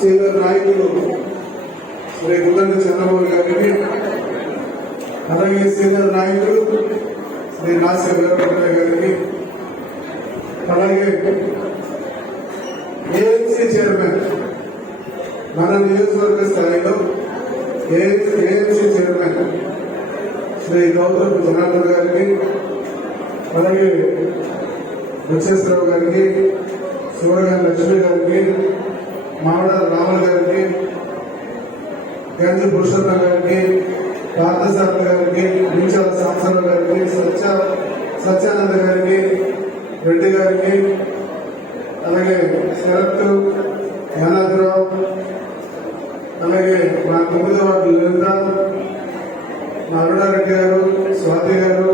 Senior నాయకులు శ్రీ గుండంగి చంద్రబాబు గారికి, అలాగే సీనియర్ నాయకులు శ్రీ నాసి వీరభద్రయ్య గారికి, అలాగే ఏఎంసీ చైర్మన్ మన నియోజకవర్గ స్థాయిలో ఏఎంసీ చైర్మన్ శ్రీ గౌతమ్ జనార్దన్ గారికి, అలాగే విశ్వేశ్వరరావు గారికి, శివగారి లక్ష్మి గారికి, మావడ రాములు గారికి, గంజి పురుషోత్తం గారికి, పార్థసారథి గారికి, నిమిషాల సాంసరావు గారికి, సత్యానంద గారికి, రెడ్డి గారికి, అలాగే శరత్ యానాద్రావు, అలాగే మా 9వ వార్డు లలిత, మా అరుణారెడ్డి గారు, స్వాతి గారు,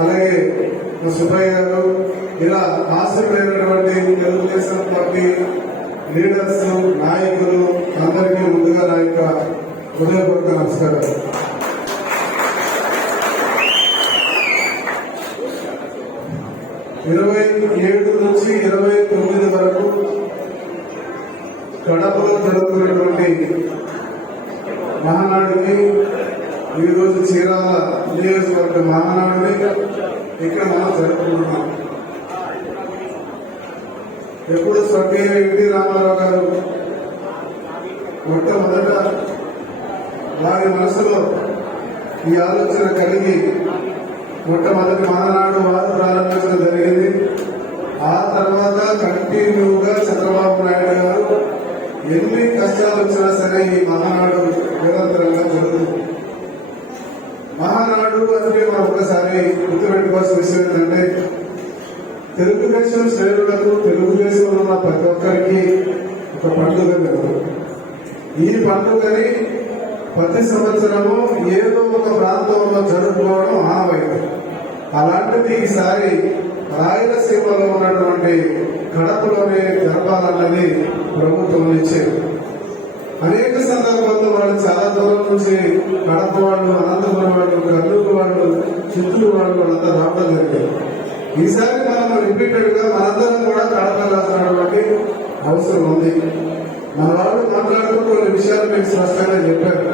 అలాగే మా సుబ్బయ్య గారు, ఇలా ఆశపడినటువంటి తెలుగుదేశం పార్టీ లీడర్స్, నాయకులు అందరికీ ముందుగా నా యొక్క హృదయపూర్వక నమస్కారాలు. ఇరవై 27 నుంచి 29 వరకు కడపలో జరుగుతున్నటువంటి మహానాడుని, ఈరోజు చీరాల నియోజకవర్గ మహానాడుని ఇక్కడ మనం జరుపుకుంటున్నాం. ఎప్పుడు స్వర్గీయ ఎన్టీ రామారావు గారు మొట్టమొదట వారి మనసులో ఈ ఆలోచన కలిగి మొట్టమొదటి మహానాడు వారు ప్రారంభించడం జరిగింది. ఆ తర్వాత కంటిన్యూగా చంద్రబాబు నాయుడు గారు ఎన్ని కష్టాలు వచ్చినా సరే ఈ మహానాడు నిరంతరంగా జరుగుతుంది. మహానాడు అంటే మనం ఒకసారి గుర్తుపెట్టుకోవాల్సిన విషయం ఏంటంటే, తెలుగుదేశం శ్రేణులకు, తెలుగుదేశంలో ఉన్న ప్రతి ఒక్కరికి ఒక పండుగ కదా. ఈ పండుగని ప్రతి సంవత్సరము ఏదో ఒక ప్రాంతంలో జరుపుకోవడం ఆనవాయితీ. అలాంటిది ఈసారి రాయలసీమలో ఉన్నటువంటి కడపలోనే జరపాలన్నది ప్రభుత్వం ఇచ్చేది. అనేక సందర్భాల్లో వాళ్ళు చాలా దూరం నుంచి కడప వాళ్ళు, అనంతపురం వాళ్ళు, కర్నూలు వాళ్ళు, చిత్తూరు వాళ్ళు వాళ్ళంతా రావడం జరిగింది. ఈసారి మనం రిపీటెడ్ గా మనందరం కూడా కడప రాసినటువంటి అవసరం ఉంది. మన వాళ్ళు మాట్లాడుతూ కొన్ని విషయాలు మీకు స్పష్టంగా చెప్పారు.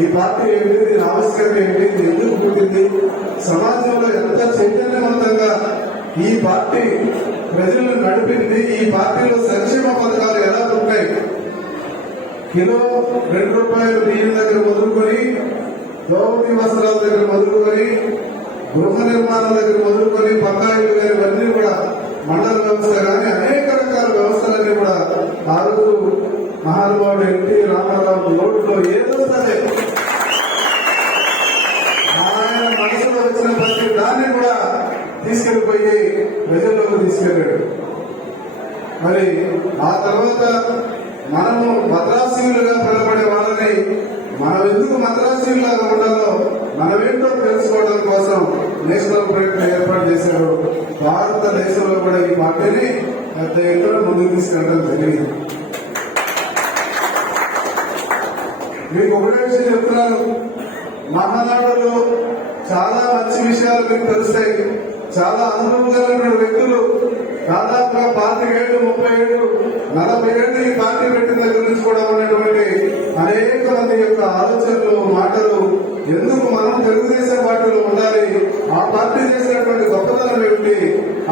ఈ పార్టీ ఏంటి, దీని ఆవశ్యకత ఏంటి, ఎందుకు పుట్టింది, సమాజంలో ఎంత చైతన్యవంతంగా ఈ పార్టీ ప్రజలను నడిపింది, ఈ పార్టీలో సంక్షేమ పథకాలు ఎలా ఉంటాయి, కిలో 2 రూపాయలు బియ్యం దగ్గర మొదలుకొని, ద్రౌపది వస్త్రాల దగ్గర మొదలుకొని, గృహ నిర్మాణం దగ్గర మొదలుకొని, పక్కాయిలు గారి ఇవన్నీ కూడా, మండల వ్యవస్థ కానీ అనేక రకాల వ్యవస్థలన్నీ కూడా ఆ రోజు మహానుభావుడు ఎన్టీ రామారావు నోట్లో ఏదో సరే ఆయన మనసులో వచ్చిన ప్రతి దాన్ని కూడా తీసుకెళ్లిపోయి ప్రజల్లోకి తీసుకెళ్లాడు. మరి ఆ తర్వాత మనము మద్రాసీలుగా పిలబడే వాళ్ళని మనం ఎందుకు మద్రాసీలాగా ఉండాలో మనమేంటో తెలుసుకోవడం కోసం నేషనల్ ప్రయత్నం ఏర్పాటు చేశారు. భారతదేశంలో కూడా ఈ పార్టీని పెద్ద ఎత్తున ముందుకు తీసుకెళ్ళడం జరిగింది. మీకు ఒకటే విషయం చెప్తున్నాను, మహానాడులో చాలా మంచి విషయాలు మీకు తెలుస్తాయి. చాలా అనుభవం కలిగిన వ్యక్తులు దాదాపుగా 25 ఏళ్ళు, 30 ఏళ్ళు, 40 ఏళ్ళు ఈ పార్టీ పెట్టిన దగ్గర నుంచి కూడా ఉన్నటువంటి అనేక మంది యొక్క ఆలోచనలు, మాటలు, ఎందుకు మనం తెలుగుదేశం పార్టీలో ఉండాలి, ఆ పార్టీ చేసినటువంటి గొప్పతనం ఏమిటి,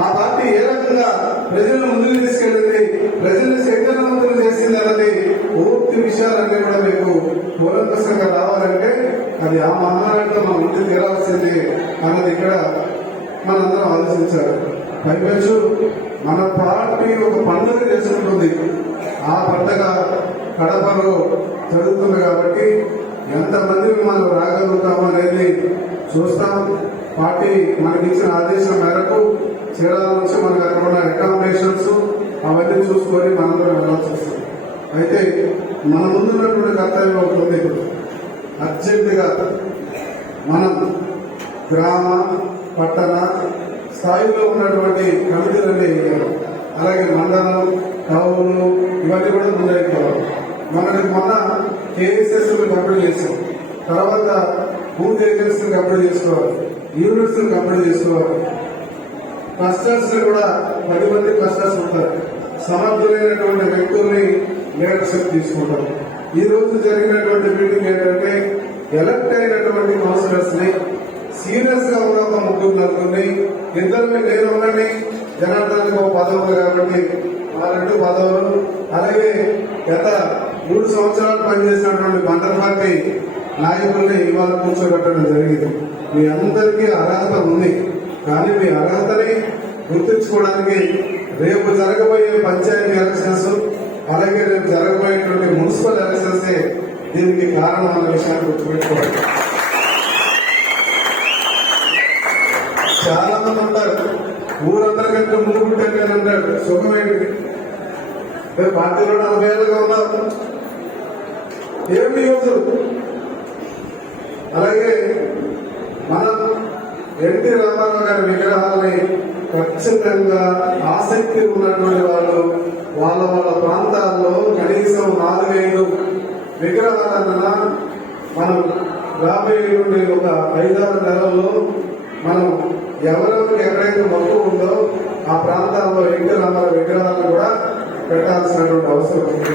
ఆ పార్టీ ఏ రకంగా ప్రజలను ముందుకు తీసుకెళ్లింది, ప్రజల్ని చైతన్యవంతులు చేసింది అన్నది పూర్తి విషయాలన్నీ కూడా మీకు కూలంకషంగా రావాలంటే అది ఆ మహానాడులో మనం ముందు తీరాల్సింది అన్నది ఇక్కడ మనందరం ఆలోచించారు. పైపెచ్చు మన పార్టీ ఒక పండుగ చేసుకుంటుంది. ఆ పండుగ కడపలో జరుగుతుంది కాబట్టి ఎంతమంది మనం రాగలుగుతామో అనేది చూస్తాం. పార్టీ మనకిచ్చిన ఆదేశం మేరకు చీరాల నుంచి మనకు అక్కడ ఉన్న అకామిడేషన్స్ అవన్నీ చూసుకొని మనందరం వెళ్ళాల్సి వస్తుంది. అయితే మన ముందున్నటువంటి కర్తవ్యం ఉంటుంది. అర్జెంటుగా మనం గ్రామ, పట్టణ స్థాయిలో ఉన్నటువంటి కమిటీలన్నీ, అలాగే మండలం, టౌన్ ఇవన్నీ కూడా ముందైపోవాలి. మనకి మొన్న కేఎస్ఎస్ కంప్లీట్ చేసాం, తర్వాత బూత్ ఏజెన్సీ కంప్లీట్ చేసుకోవాలి, యూనిట్స్ కంప్లీట్ చేసుకోవాలి. క్లస్టర్స్ కూడా 10 మంది క్లస్టర్స్ ఉంటారు. సమర్థులైనటువంటి వ్యక్తుల్ని లీడర్షిప్ తీసుకుంటాం. ఈ రోజు జరిగినటువంటి మీటింగ్ ఏంటంటే ఎలక్ట్ అయినటువంటి కౌన్సిలర్స్ ని సీరియస్ గా ఉన్న ఒక ముగ్గురు నలుగురిని ఇద్దరిని నేను ఉండండి జనార్దన్ ఒక పదవులు కాబట్టి ఆ 2 పదవులు, అలాగే గత 3 సంవత్సరాలు పనిచేసినటువంటి మండల పార్టీ నాయకుల్ని ఇవాళ కూర్చోబెట్టడం జరిగింది. మీ అందరికీ అర్హత ఉంది, కానీ మీ అర్హతని గుర్తించుకోవడానికి రేపు జరగబోయే పంచాయతీ ఎలక్షన్స్ అలాగే రేపు జరగబోయేటువంటి మున్సిపల్ ఎలక్షన్స్ దీనికి కారణం అన్న విషయాన్ని గుర్తుపెట్టుకోవాలి. చాలా మంది ఉంటారు ఊరందరికంటే ముందు పుట్టే అంటాడు సుఖమేంటి పార్టీలో 40 ఏళ్ళుగా ఉన్నారు ఏమి యూజు. అలాగే మనం ఎన్టీ రామారావు గారి విగ్రహాలని ఖచ్చితంగా ఆసక్తి ఉన్నటువంటి వాళ్ళు వాళ్ళ వాళ్ళ ప్రాంతాల్లో కనీసం 4-5 విగ్రహాలన్నా మనం రాబోయే నుండి ఒక 5-6 నెలల్లో మనం ఎవరెవరికి ఎక్కడైతే మక్కువ ఉందో ఆ ప్రాంతాల్లో ఎన్టీ రామారావు విగ్రహాలను కూడా పెట్టాల్సినటువంటి అవసరం ఉంది.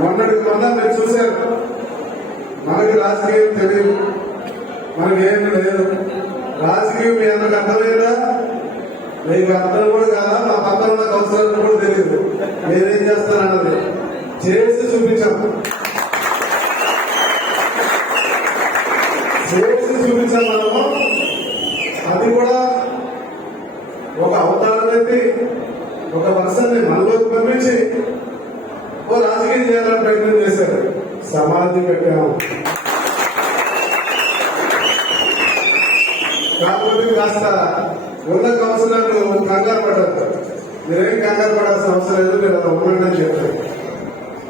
మొన్న మీరు చూశారు, మనకి రాజకీయం తెలియదు, మనకి ఏమి లేదు. రాజకీయం మీ అందరికి అర్థమైందా? మీకు అర్థం కూడా కాదా? మా పక్కన ఉన్న కౌన్సిలర్లు కూడా తెలియదు నేనేం చేస్తానన్నది. చేసి చూపించాము, మనము. అది కూడా ఒక అవతారం పెట్టి ఒక పర్సన్ ని మనలోకి పంపించి ఓ రాజకీయం చేయాలని ప్రయత్నం చేశారు. సమాధి పెట్టాము. కాకపోతే కాస్త ఉన్న కౌన్సిలర్లు కంగారు పడ్డారు. మీరేం కంగారు పడాల్సిన అవసరం లేదు, మీరు అలా ఉండండి అని చెప్పారు.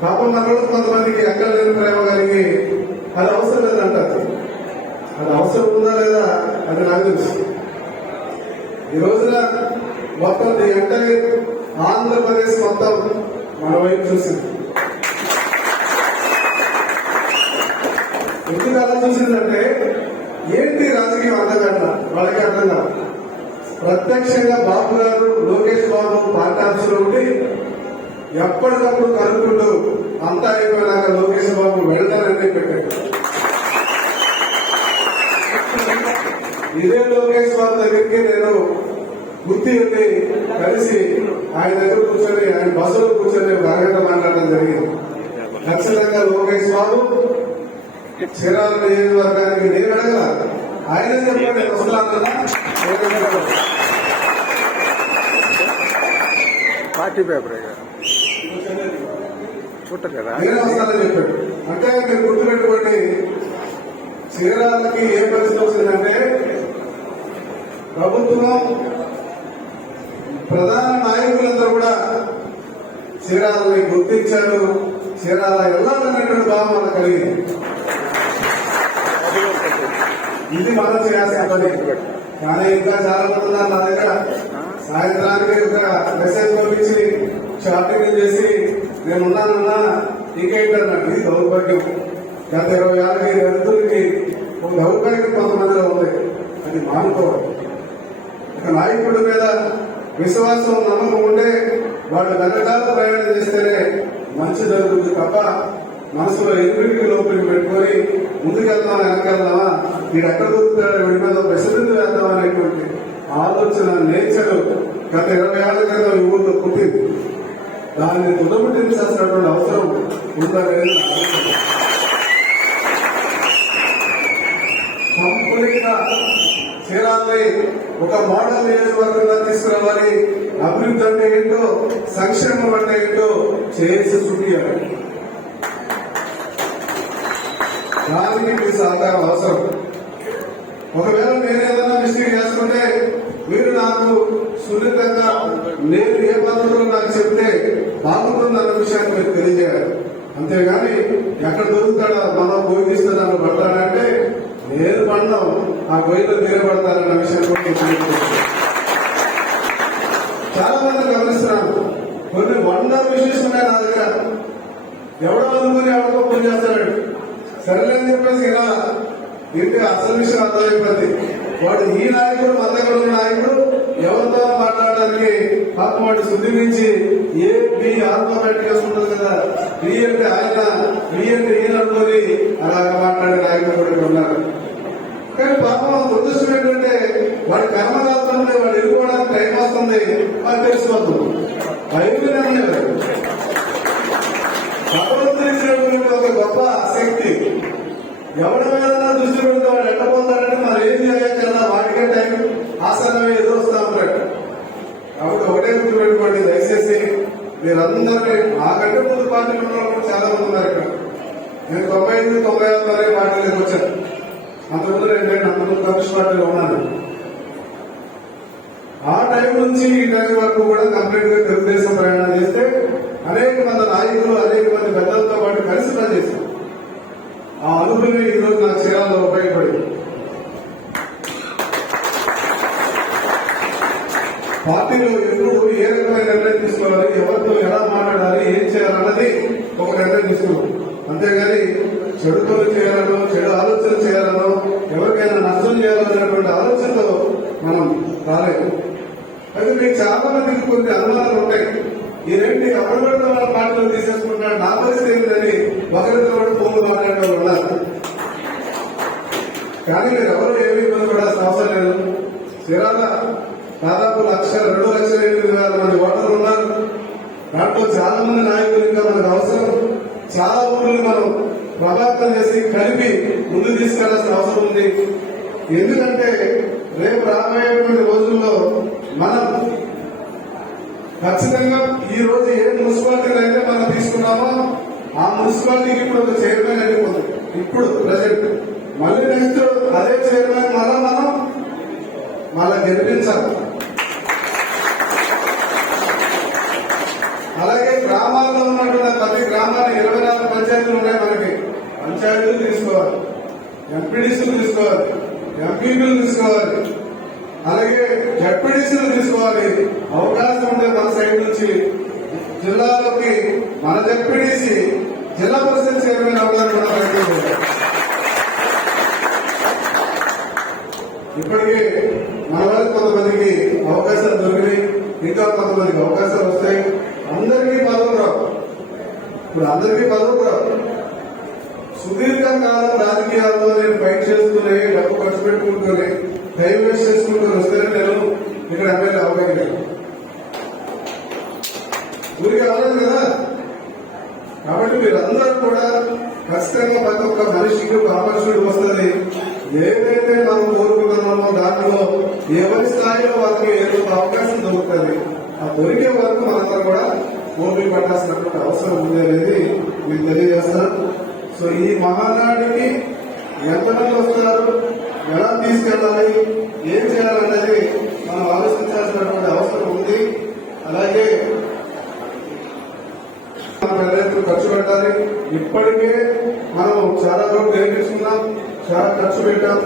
పాపం మనలో కొంతమందికి ఎక్కడ లేని ప్రేమ కలిగి అది అవసరం లేదంటారు. అది అవసరం ఉందా లేదా అది నాకు తెలుసు. ఈ రోజున మొత్తం ఎంటైర్ ఆంధ్రప్రదేశ్ మొత్తం మన వైపు చూసింది. ఎందుకు అలా చూసిందంటే ఏంటి రాజకీయం అర్థం కాదు, వాళ్ళకి అర్థం కాదు. ప్రత్యక్షంగా బాబు గారు లోకేష్ బాబు పార్టీ ఆఫీసులో ఉండి ఎప్పటికప్పుడు కలుపుకుంటూ అంతా అయిపోయినాక లోకేష్ బాబు వెళ్తానని పెట్టాడు. ఇదే లోకేష్ బాబు దగ్గరికి నేను గుర్తి ఉండి కలిసి ఆయన దగ్గర కూర్చొని ఆయన బస్సులో కూర్చొని ఒక అరగంట మాట్లాడడం జరిగింది. ఖచ్చితంగా లోకేష్ బాబు చీరాల నియోజకవర్గానికి నేను అడగల, ఆయన చెప్పండి వస్తున్నానన్నా పార్టీ పేపర్ చూడటం కదా నేనే వస్తానని చెప్పాడు. అంటే మీరు గుర్తుపెట్టుకోండి, చీరాలకి ఏ పరిస్థితి వచ్చిందంటే ప్రభుత్వం ప్రధాన నాయకులందరూ కూడా చీరాలని గుర్తించారు. చీరాల వెళ్ళాలనేటువంటి భావం మనకు కలిగింది. ఇది మనం చేయాల్సిన పని. కానీ ఇంకా చాలా మంది ఉన్నారు నా దగ్గర సాయంత్రానికి ఒక మెసేజ్ పంపించి షాపింగ్ చేసి నేను ఉన్నానన్నా ఇంకేంటన్నాడు. ఇది దౌర్భాగ్యం. గత 20 ఏళ్ళకి రైతులకి ఒక దౌర్భాగ్యం కొంతమందిలో ఉంది. అది మానుకోవాలి. ఒక నాయకుడి మీద విశ్వాసం నమ్మకం ఉంటే వాళ్ళు వెనకాల ప్రయాణం చేస్తేనే మంచి జరుగుతుంది తప్ప మనసులో ఎదురికి లోపలికి పెట్టుకొని ముందుకెళ్దామా వెనకెళ్దామా వీడు ఎక్కడ దొరుకుతాడు వీడి మీద ప్రసిద్ధి వేద్దాం అనేటువంటి ఆలోచన నేచర్ గత 20 ఏళ్ల క్రితం ఈ ఊళ్ళో పుట్టింది. దాన్ని తుదముట్టించాల్సినటువంటి అవసరం ఉందనేది కంప్లీట్గా చీరాలని ఒక మోడల్ నియోజకవర్గంగా తీసుకురావాలి. అభివృద్ధి అంటే ఏంటో, సంక్షేమం అంటే ఏంటో చేసి చూపించాలి. దానికి మీ సహకారం అవసరం. ఒకవేళ నేను ఏదైనా మిస్టేక్ చేసుకుంటే మీరు నాకు సున్నితంగా నేను ఏ పద్ధతిలో నాకు చెప్తే బాగుంటుందన్న విషయాన్ని మీరు తెలియజేయాలి. అంతేగాని ఎక్కడ దొరుకుతాడో మనం పోయి తీస్తే నన్ను పడతాడంటే నేను పడడం ఆ గొయ్యిలో తీరబడతారన్న విషయం చాలా మంది గమనిస్తున్నాను. కొన్ని వందల విషయస్ ఉన్నాయి నా దగ్గర. ఎవడో అందుకుని ఎవరికో ఫోన్ చేస్తాడు. సరేలేని చెప్పేసి ఇలా ఇంటి అసలు విషయం అర్థమైపోయింది. వాడు ఈ నాయకుడు మన దగ్గర ఉన్న నాయకుడు ఎవరితో మాట్లాడడానికి పాపం వాటి శుద్ధి నుంచి ఏ బి ఆల్ఫాబెట్ చేసుకుంటుంది కదా, బి అంటే ఆయన, బి అంటే ఈయన అనుకొని అలాగా మాట్లాడే నాయకులు కూడా ఉన్నారు. కానీ పాపం దురదృష్టం ఏంటంటే వాడి కర్మ కాస్తుంది, వాడు ఎదుర్కోవడానికి టైం వస్తుంది, వాడు తెలుసుకోవద్దు. బైబిల్ భగవంతుడిచ్చినటువంటి ఒక గొప్ప శక్తి. ఎవరి మీద దృష్టి పెడితే వాడు ఎట్టపోతాడంటే మనం ఏం చేయగలరా, వాడికే టైం ఆసనమే ఎదురొస్తా ఉంటాడు. కాబట్టి ఒకటే గుర్తు పెట్టుకోండి, దయచేసి మీరందరినీ నాకంటే ముందు పార్టీలు ఉన్న వాళ్ళు చాలా మంది ఉన్నారు ఇక్కడ. నేను 95, 96 వరకు పార్టీలకు వచ్చాను. అంతకుముందు అంతకుముందు కమ్యూనిస్ట్ పార్టీలో ఉన్నాను. ఆ టైం నుంచి ఈ టైం వరకు కూడా కంప్లీట్ గా తెలుగుదేశం ప్రయాణం చేస్తే అనేక మంది నాయకులు, అనేక మంది పెద్దలతో పాటు కలిసి పనిచేశారు. ఆ అనుభవం ఈ రోజు నాకు చీరాల్లో ఉపయోగపడింది. పార్టీలో ఎప్పుడు ఏ రకమైన నిర్ణయం తీసుకోవాలి, ఎవరితో ఎలా మాట్లాడాలి, ఏం చేయాలన్నది ఒక నిర్ణయం తీసుకున్నాం. అంతేగాని చెడు పనులు చేయాలనో, చెడు ఆలోచన చేయాలనో, ఎవరికైనా నష్టం చేయాలనేటువంటి ఆలోచనతో మనం రాలేదు. అయితే మీకు చాలా మందికి కొన్ని అనుమానాలు ఉంటాయి. ఈ రెండు అప్పటిపడిన వాళ్ళ పార్టీలో తీసేసుకుంటాడు, నా పరిస్థితి ఏంటని ఒకరితో ఫోన్లు మాట్లాడే వాళ్ళు ఉన్నారు. కానీ మీరు ఎవరు ఏమీ ఇబ్బంది పడాల్సిన అవసరం లేదు. చీరాల దాదాపు 2,08,000 మంది ఓటర్లు ఉన్నారు. దాంట్లో చాలా మంది నాయకులు ఇంకా మనకు అవసరం. చాలా ఊర్లు మనం ప్రభావితం చేసి కలిపి ముందు తీసుకెళ్లాల్సిన అవసరం ఉంది. ఎందుకంటే రేపు రాబోయేటువంటి రోజుల్లో మనం ఖచ్చితంగా ఈ రోజు ఏ మున్సిపాలిటీ అయితే మనం తీసుకున్నామో ఆ మున్సిపాలిటీకి ఇప్పుడు ఒక చైర్మన్ అయిపోతుంది. ఇప్పుడు ప్రజెంట్ మళ్ళీ నెక్స్ట్ అదే చైర్మన్ మళ్ళా గెలిపించాలి. అలాగే గ్రామాల్లో ఉన్నటువంటి ప్రతి గ్రామాన్ని 24 పంచాయతీలు ఉన్నాయి. మనకి పంచాయతీలు తీసుకోవాలి, ఎంపీడీసీలు తీసుకోవాలి, ఎంపీపీలు తీసుకోవాలి, అలాగే జడ్పీడీసీలు తీసుకోవాలి. అవకాశం ఉంటే మన సైడ్ నుంచి జిల్లాలోకి మన జడ్పీడీసీ జిల్లా పరిషత్ చైర్మన్ అవడానికి కూడా ప్రయత్నించారు. ఇప్పటికీ మన వాళ్ళకి కొంతమందికి అవకాశాలు దొరికినాయి, ఇంకా కొంతమందికి అవకాశాలు వస్తాయి. అందరికీ పదవులు రావు. ఇప్పుడు అందరికీ పదవులు రావు. సుదీర్ఘకాలం రాజకీయాల్లో నేను ఫైట్ చేసుకుని, డబ్బు ఖర్చు పెట్టుకుంటూనే, టైం వేస్ట్ చేసుకుంటూ వస్తేనే నేను ఇక్కడ ఎమ్మెల్యే అవ్వగలిగాను. ఊరికి అవ్వలేదు కదా. కాబట్టి మీరందరూ కూడా ఖచ్చితంగా ప్రతి ఒక్క మనిషికి ఒక ఆపర్చునిటీ వస్తుంది. ఏదైతే మనం కోరుకుంటున్నామో దాంట్లో ఎవరి స్థాయిలో వాళ్ళకి ఏదో అవకాశం దొరుకుతుంది. ఆ దొరికే వరకు మనందరూ కూడా పోటీ పడాల్సినటువంటి అవసరం ఉంది అనేది మీకు తెలియజేస్తాను. సో ఈ మహానాడికి ఎంతమంది వస్తున్నారు, ఎలా తీసుకెళ్లాలి, ఏం చేయాలన్నది మనం ఆలోచించాల్సినటువంటి అవసరం ఉంది. అలాగే ప్రజలకు ఖర్చు పెట్టాలి. ఇప్పటికే మనం చాలా రోజులు నేర్పించుకున్నాం, చాలా ఖర్చు పెట్టాం.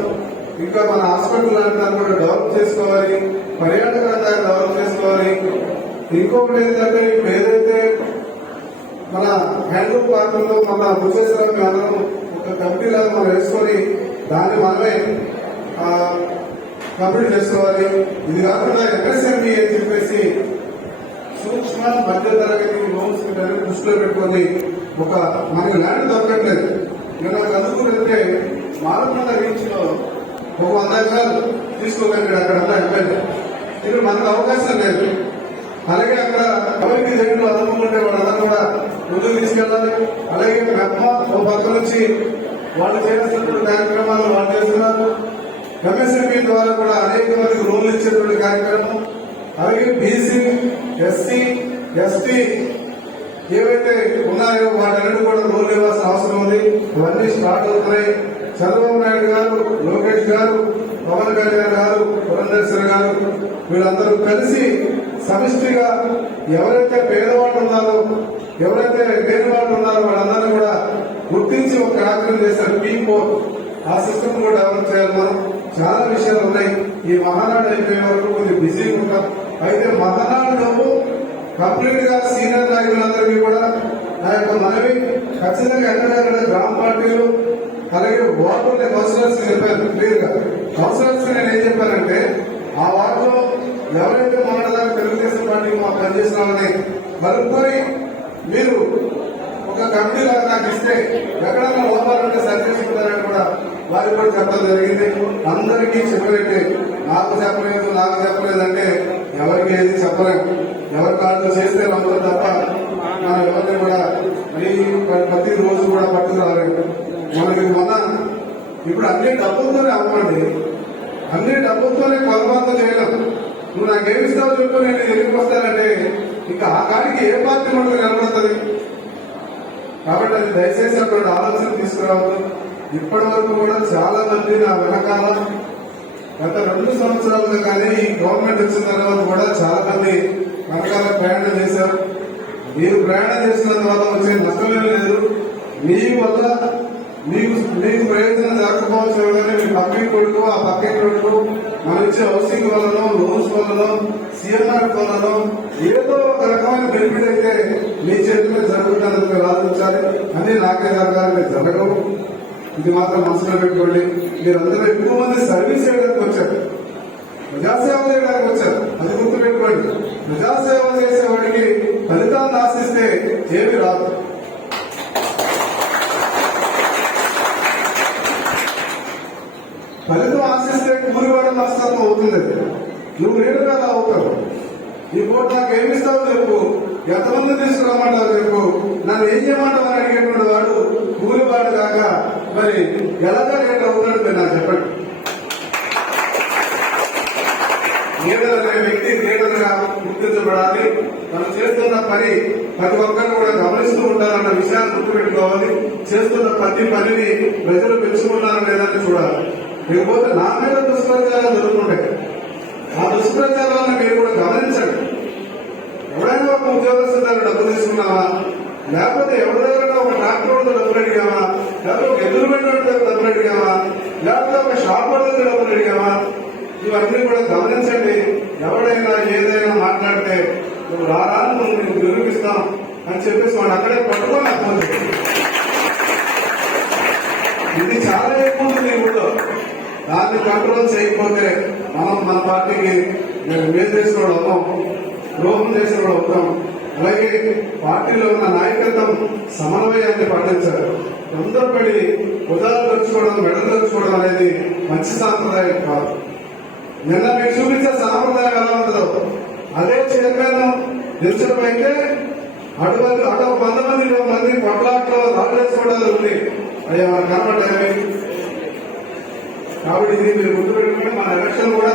ఇంకా మన హాస్పిటల్ దాన్ని కూడా డెవలప్ చేసుకోవాలి, పర్యాటక రంగాన్ని డెవలప్ చేసుకోవాలి. ఇంకొకటి ఏంటంటే ఇప్పుడు ఏదైతే మన హ్యాండ్లూమ్ పార్కుల్లో మన భుజేశ్వరం అందరం ఒక కంపెనీ లాగా మనం వేసుకొని దాన్ని మనమే కంప్లీట్ చేసుకోవాలి. ఇది కాకుండా ఎంఎస్ఎంఈ అని చెప్పేసి సూక్ష్మ మధ్య తరగతి లోన్స్ దృష్టిలో పెట్టుకొని ఒక మనకి ల్యాండ్ దొరకట్లేదు. నేను చదువుకుంటే మారుమూల రీచ్ లో ఒక 100 ఎకరాలు తీసుకోగలిగాడు అక్కడ ఎమ్మెల్యే. ఇక్కడ మనకు అవకాశం లేదు. అలాగే అక్కడ ఎవరికి జట్లు అందుకుంటే వాళ్ళందరూ కూడా ముందుకు తీసుకెళ్లాలి. అలాగే మెప్మా ఒక పక్క నుంచి వాళ్ళు చేస్తున్నటువంటి కార్యక్రమాలు వాళ్ళు చేస్తున్నారు. ఎంఎస్ఎంఈ ద్వారా కూడా అనేక మందికి లోన్లు ఇచ్చేటువంటి కార్యక్రమం. అలాగే బీసీ, ఎస్సీ, ఎస్టీ ఏవైతే ఉన్నాయో వాటన్నిటి కూడా లోన్లు ఇవ్వాల్సిన అవసరం ఉంది. ఇవన్నీ స్టార్ట్ అవుతున్నాయి. చంద్రబాబు నాయుడు గారు, లోకేష్ గారు, పవన్ కళ్యాణ్ గారు, పురంధేశ్వర్ గారు వీళ్ళందరూ కలిసి సమిష్టిగా ఎవరైతే పేదవాళ్ళు ఉన్నారో, ఎవరైతే పేదవాళ్ళు ఉన్నారో వాళ్ళందరినీ కూడా గుర్తించి ఒక కార్యక్రమం చేశారు. P4 ఆ సిస్టమ్ కూడా డెవలప్ చేయాలి. మనం చాలా విషయాలు ఉన్నాయి. ఈ మహానాడు అయిపోయే వరకు కొంచెం బిజీగా ఉంటాం. అయితే మహానాడు కంప్లీట్ గా సీనియర్ నాయకులందరికీ కూడా నా యొక్క మనవి ఖచ్చితంగా ఎక్కడ గ్రామ పార్టీలు అలాగే వార్డులో కౌన్సిలర్స్ చెప్పాను క్లియర్ గా. కౌన్సిలర్స్ నేను ఏం చెప్పానంటే ఆ వార్డులో ఎవరైతే మాట్లాడాలి తెలుగుదేశం పార్టీ మా పనిచేసిన వాళ్ళని కలుపుకొని మీరు ఒక కమిటీ లాగా నాకు ఇస్తే ఎక్కడైనా లోపాలంటే సరిచేసుకుంటారని కూడా వారికి కూడా చెప్పడం జరిగింది. అందరికీ చెప్పలేటే నాకు చెప్పలేదంటే ఎవరికి ఏది చెప్పలేము. ఎవరి కాళ్ళు చేస్తే అందరూ తప్ప మనం ఎవరిని కూడా ప్రతి రోజు కూడా పట్టుకురాలేము. మనకి ఇప్పుడు అన్ని డబ్బులతోనే అవ్వండి, అన్ని డబ్బులతోనే కొలమాతం చేయలేము. నువ్వు నాకేమిస్తావు చెప్పు, నేను ఎందుకు వస్తానంటే ఇంకా ఆ కాడికి ఏ పార్టీ మనకు నిలబడుతుంది. కాబట్టి అది దయచేసి అటువంటి ఆలోచన తీసుకురావద్దు. ఇప్పటి వరకు కూడా చాలా మంది నా వెనకాల గత 2 సంవత్సరాలుగా కానీ ఈ గవర్నమెంట్ వచ్చిన తర్వాత కూడా చాలా మంది వెనకాల ప్రయాణం చేశారు. మీరు ప్రయాణం చేసిన తర్వాత వచ్చే నష్టమే లేదు. మీ వల్ల మీకు ప్రయోజనం జరగకపోవచ్చు కానీ మీ పక్కకి కొడుకు ఆ పక్కకి కొడుకు మనం ఇచ్చే హౌసింగ్ వల్లనో లోన్స్ వల్లనో సిఎంఆర్ వల్లనో ఏదో ఒక రకమైన బెనిఫిట్ అయితే మీ చేతిలో జరుగుతుందని మీరు ఆలోచించాలి. అన్ని నాకే జరగాలని జరగవు. ఇది మాత్రం మనసులో పెట్టుకోండి. మీరందరూ ఎక్కువ మంది సర్వీస్ చేయడానికి వచ్చారు, ప్రజాసేవ చేయడానికి వచ్చారు. అది గుర్తుపెట్టుకోండి. ప్రజాసేవ చేసేవాడికి ఫలితాన్ని ఆశిస్తే ఏమి రాదు. ఫలితం ఆశిస్తే కూలివాడ నష్టం అవుతుంది. నువ్వు లీడర్గా అవుతావు. ఈ పూట నాకు ఏమిస్తావు చెప్పు, ఎంతమంది తీసుకురామంటావు చెప్పు, నన్ను ఏం చేయమంటావు అని అడిగేటువంటి వాడు కూలివాడు కాక మరి ఎలాగా లీడర్ అవుతాడు మీరు నాకు చెప్పండి. లీడర్ అనే వ్యక్తి లీడర్గా గుర్తించబడాలి. మనం చేస్తున్న పని ప్రతి ఒక్కరు కూడా గమనిస్తూ ఉంటారన్న విషయాన్ని గుర్తుపెట్టుకోవాలి. చేస్తున్న ప్రతి పనిని ప్రజలు పెంచుకున్నారా లేదని చూడాలి. లేకపోతే నా మీద దుష్ప్రచారాలు జరుగుతుంటాయి. ఆ దుష్ప్రచారాలను మీరు కూడా గమనించండి. ఎవరైనా ఒక ఉద్యోగస్తు దగ్గర డబ్బులు తీసుకున్నావా, లేకపోతే ఎవరైనా ఒక ట్రాక్టర్ డబ్బులు అడిగామా, లేకపోతే ఒక ఎదురుబడి డబ్బులు అడిగామా, లేకపోతే ఒక షాప్ దగ్గర డబ్బులు అడిగామా, ఇవన్నీ కూడా గమనించండి. ఎవడైనా ఏదైనా మాట్లాడితే నువ్వు రారాను నువ్వు నిరూపిస్తాం అని చెప్పేసి వాడు అక్కడే పట్టుకొని అర్థం. ఇది చాలా ఎక్కువ ఉంది ఈ ఊళ్ళో. దాన్ని కంట్రోల్ చేయకపోతే మనం మన పార్టీకి మేలు చేసిన వాడు అవుతాం, ద్రోహం చేసిన వాడు అవుతాం. అలాగే పార్టీలో ఉన్న నాయకత్వం సమన్వయాన్ని పాటించారు. తొందరపడి ఉదాలు తెచ్చుకోవడం, మెడలు తెచ్చుకోవడం అనేది మంచి సాంప్రదాయం కాదు. నిన్న మీకు చూపించే సాంప్రదాయం ఎలా ఉంటుందో అదే చైర్మన్ నిలిచడం అయితే అటు 100 మంది కొట్లాట్లో రాళ్ళు వేసుకోవడాలు ఉంది. అయ్యా మనకు కనపడ్డాయి. కాబట్టి ఇది మీరు గుర్తుపెట్టుకుని మన ఎలక్షన్ కూడా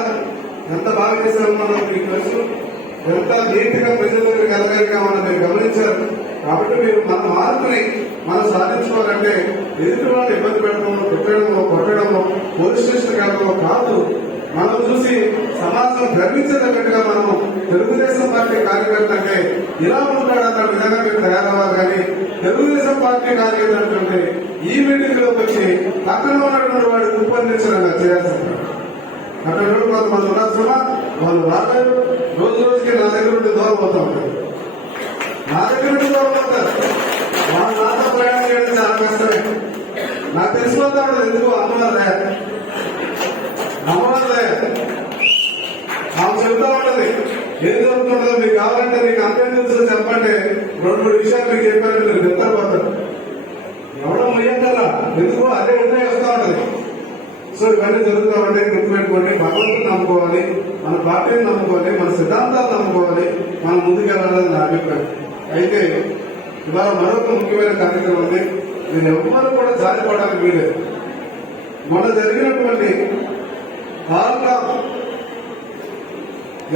ఎంత బాగా చేశామో మీకు తెలుసు. ఎంత నీట్ గా ప్రజల దగ్గరికి వెళ్ళగలిగామని మీరు గమనించారు. కాబట్టి మీరు మన మార్పుని మనం సాధించుకోవాలంటే ఎదుటి వాళ్ళు ఇబ్బంది పెట్టడమో కొట్టడమో పోలీస్ స్టేషన్ వెళ్ళడమో కాదు. మనం చూసి సమాజం గర్వించేటట్టుగా మనం తెలుగుదేశం పార్టీ కార్యకర్త అంటే ఇలా ఉంటాడన్న విధంగా మీరు తయారవ్వాలి. కానీ తెలుగుదేశం పార్టీ కార్యకర్త అంటే ఈ మీటింగ్ లోకి వచ్చి పక్కన ఉన్నటువంటి వాడు రూపొందించడంగా చేయాల్సింది. అక్కడ కొంతమంది ఉన్నారు, వాళ్ళు రాలేదు. రోజుకి నా దగ్గర నుండి దూరం అవుతా ఉంటారు. నా దగ్గర నుండి దూరం అవుతారు. వాళ్ళు నాతో ప్రయాణం చేయడం చాలా కష్టమే. నాకు తెలిసిపోతా ఉండదు. ఎందుకు అమ్మలే మాకు చెప్తా ఉంటది ఏం జరుగుతుంటుందో. మీకు కావాలంటే మీకు అంతేం తెలుసు చెప్పండి. 2-3 విషయాలు మీకు చెప్పారంటే మీరు నిద్రపోతారు. ఎవడో మొయ్యం కదా, ఎందుకు అదే ఉంటే వస్తా ఉంటది. సో ఇవన్నీ జరుగుతూ ఉంటే గుర్తుపెట్టుకోండి. భగవంతుని నమ్ముకోవాలి, మన పార్టీని నమ్ముకోవాలి, మన సిద్ధాంతాలు నమ్ముకోవాలి, మనం ముందుకెళ్ళాలని నా అభిప్రాయం. అయితే ఇవాళ మరొక ముఖ్యమైన కార్యక్రమం ఉంది. నేను ఎవ్వరూ కూడా జారిపోవడానికి వీలేదు. మొన్న జరిగినటువంటి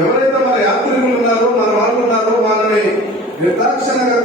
ఎవరైతే మన యాత్రికులు ఉన్నారో, మన వాళ్ళు ఉన్నారో వాళ్ళని నిర్దాక్షిణంగా